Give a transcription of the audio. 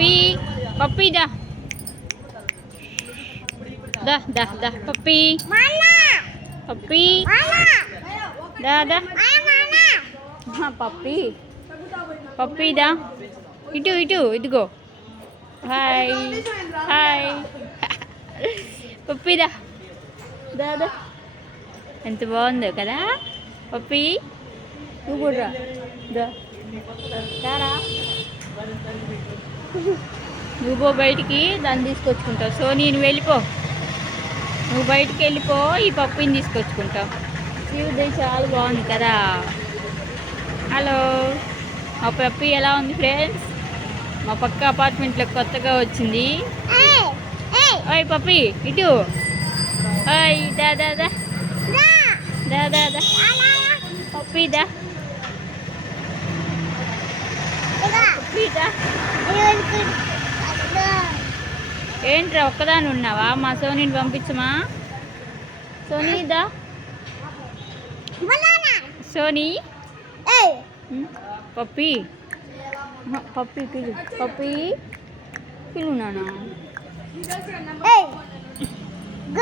puppy puppy దా దా దా దా puppy puppy దా దా puppy puppy దా ఇటు ఇటు ఇదిగో హాయ్ హాయ్ పప్పీ దా దా దా ఎంత బాగుందో కదా పప్పీ నువ్వు కూడా దా దారా నువ్వు పో బయటికి దాన్ని తీసుకొచ్చుకుంటావు సోనీ నువ్వు వెళ్ళిపో నువ్వు బయటికి వెళ్ళిపో ఈ పప్పీని తీసుకొచ్చుకుంటావు చూడు చాలా బాగుంది కదా హలో మా పప్పీ ఎలా ఉంది ఫ్రెండ్స్ మా పక్క అపార్ట్మెంట్లో కొత్తగా వచ్చింది ఓయ్ పప్పీ ఇటు ఓయ్ దా దా దా దా దా దా పప్పీ దా పప్పీ దా ఏంట్రా ఒక్కదాని ఉన్నావా మా సోనీని పంపించమా సోనీ దా సోనీ పప్పీ పప్పీ పిలు పప్పీ పిలు నానా